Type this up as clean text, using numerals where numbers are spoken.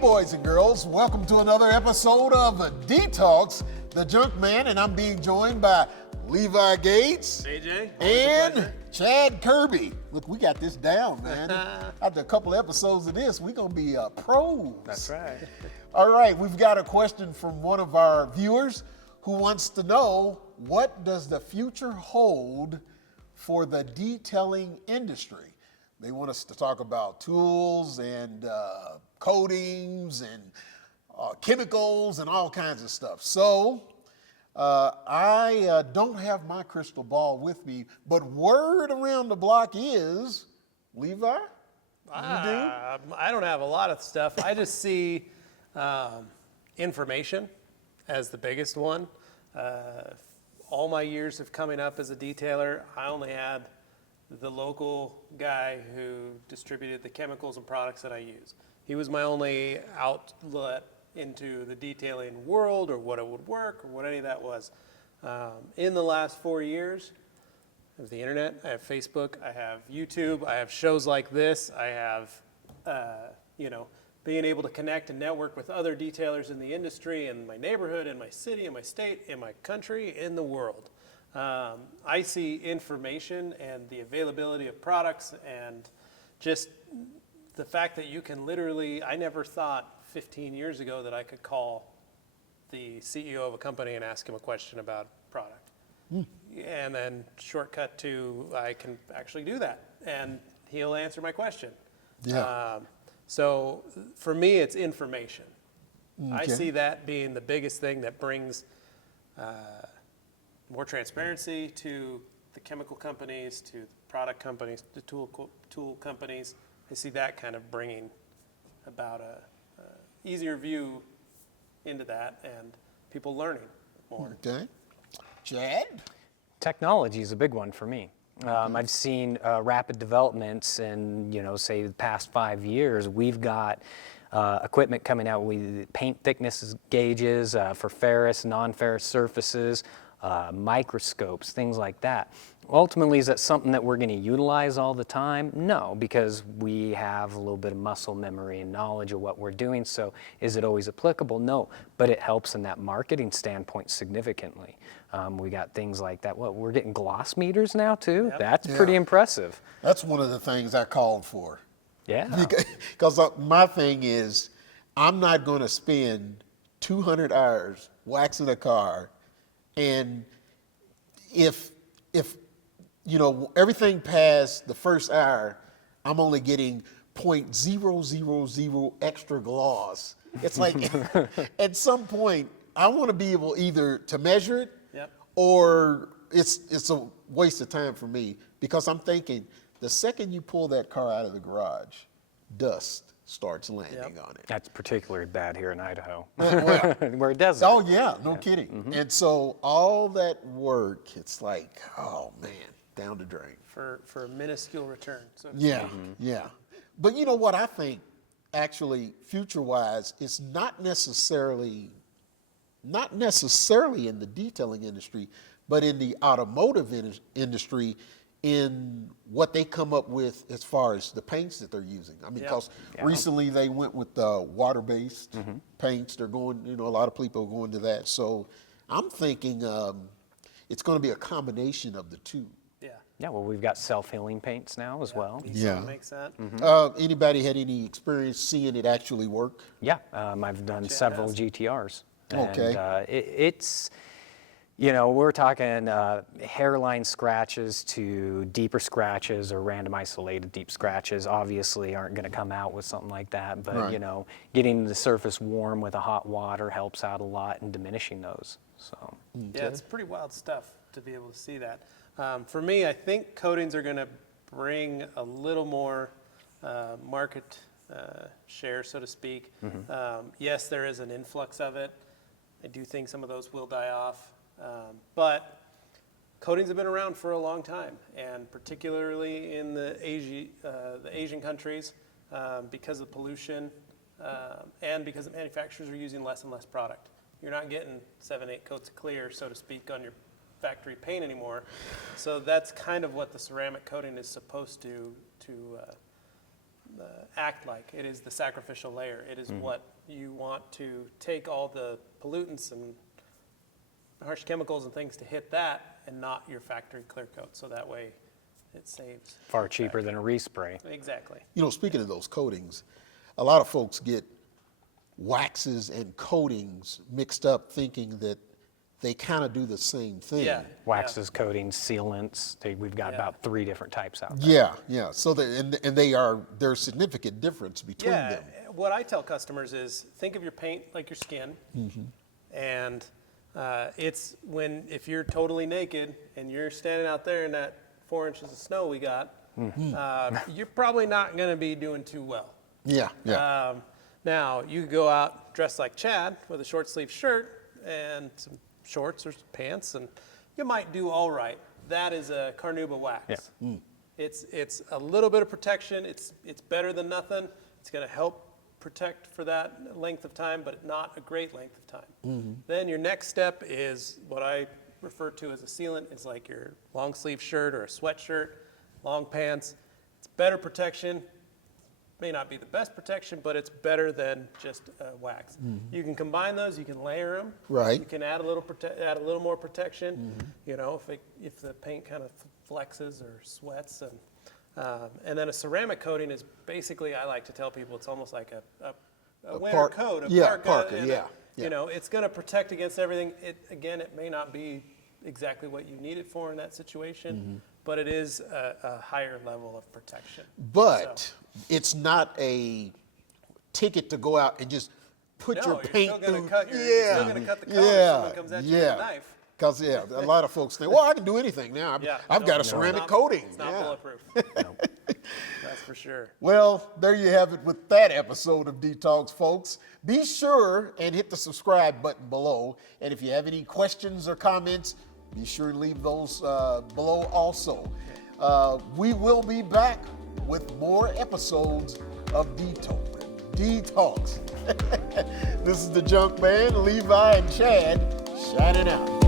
boys and girls, welcome to another episode of DETALKS, the Junk Man, and I'm being joined by Levi Gates, AJ, and Chad Kirby. Look, we got this down, man. After a couple episodes of this, we're gonna be pros. That's right. All right, we've got a question from one of our viewers who wants to know, what does the future hold for the detailing industry? They want us to talk about tools and coatings and chemicals and all kinds of stuff. So I don't have my crystal ball with me, but word around the block is, Levi, you do? I don't have a lot of stuff. I just see information as the biggest one. All my years of coming up as a detailer, I only had the local guy who distributed the chemicals and products that I use. He was my only outlet into the detailing world, or what it would work, or what any of that was. In the last 4 years, I have the internet, I have Facebook, I have YouTube, I have shows like this, I have, being able to connect and network with other detailers in the industry, in my neighborhood, in my city, in my state, in my country, in the world. I see information and the availability of products, and just the fact that you can literally, I never thought 15 years ago that I could call the CEO of a company and ask him a question about a product. And then shortcut to, I can actually do that, and he'll answer my question. Yeah. So for me, it's information. Okay. I see that being the biggest thing that brings more transparency to the chemical companies, to the product companies, the tool companies. I see that kind of bringing about a easier view into that, and people learning more. Okay. Chad? Technology is a big one for me. I've seen rapid developments in, say the past 5 years. We've got equipment coming out with paint thickness gauges for ferrous, non-ferrous surfaces, microscopes, things like that. Ultimately, is that something that we're going to utilize all the time? No, because we have a little bit of muscle memory and knowledge of what we're doing. So is it always applicable? No, but it helps in that marketing standpoint significantly. We got things like that. Well, we're getting gloss meters now too. Yep. That's pretty impressive. That's one of the things I called for. Yeah. Because my thing is, I'm not going to spend 200 hours waxing a car, and if everything past the first hour, I'm only getting 0.000 extra gloss. It's like at some point I want to be able either to measure it, Yep. or it's a waste of time for me, because I'm thinking the second you pull that car out of the garage, dust starts landing on it. That's particularly bad here in Idaho, Well, where it doesn't. oh yeah, no kidding. Mm-hmm. And so all that work, it's like, oh man, down the drain. For a minuscule return. So Yeah, yeah. But you know what I think, actually, future-wise, it's not necessarily in the detailing industry, but in the automotive industry, in what they come up with as far as the paints that they're using. I mean, because recently they went with water-based paints. They're going, a lot of people are going to that. So I'm thinking it's going to be a combination of the two. Yeah, well, we've got self-healing paints now as well. Yeah. Makes that. Anybody had any experience seeing it actually work? Yeah, I've done several GTRs. Okay. And it's, we're talking hairline scratches to deeper scratches, or random isolated deep scratches. Obviously aren't going to come out with something like that, but Right. Getting the surface warm with a hot water helps out a lot in diminishing those. So. Yeah, it's pretty wild stuff to be able to see that. For me, I think coatings are going to bring a little more market share, so to speak. Yes, there is an influx of it. I do think some of those will die off. But coatings have been around for a long time, and particularly in the Asian countries, because of pollution and because the manufacturers are using less and less product. You're not getting 7-8 coats of clear, so to speak, on your factory paint anymore. So that's kind of what the ceramic coating is supposed to act like. It is the sacrificial layer. It is what you want to take all the pollutants and harsh chemicals and things to hit that and not your factory clear coat. So that way it saves. Far cheaper than a respray. Exactly. You know, speaking of those coatings, a lot of folks get waxes and coatings mixed up thinking that they kind of do the same thing. Yeah. Waxes, coatings, sealants. We've got about 3 different types out there. Yeah, yeah. So there's significant difference between Yeah. them. What I tell customers is think of your paint like your skin. And it's if you're totally naked and you're standing out there in that 4 inches of snow we got, you're probably not going to be doing too well. Yeah, yeah. Now, you could go out dressed like Chad with a short sleeve shirt and some shorts or pants, and you might do all right. That is a carnauba wax. Yeah. It's a little bit of protection. It's better than nothing. It's going to help protect for that length of time, but not a great length of time. Then your next step is what I refer to as a sealant. It's like your long sleeve shirt or a sweatshirt, long pants. It's better protection. May not be the best protection, but it's better than just wax. You can combine those. You can layer them. Right. You can add a little more protection. You know, if the paint kind of flexes or sweats, and then a ceramic coating is basically, I like to tell people, it's almost like a winter coat, parka, and yeah. You know, it's going to protect against everything. It may not be exactly what you need it for in that situation, but it is a higher level of protection. But it's not a ticket to go out and just put your paint you're through. still going to cut the color if someone comes at you with a knife. Because a lot of folks think, well, I can do anything now. I've got a ceramic coating. It's not bulletproof. That's for sure. Well, there you have it with that episode of DETALKS, folks. Be sure and hit the subscribe button below. And if you have any questions or comments, be sure to leave those below also. We will be back with more episodes of DETALKS. This is the Junk Man, Levi and Chad, shining out.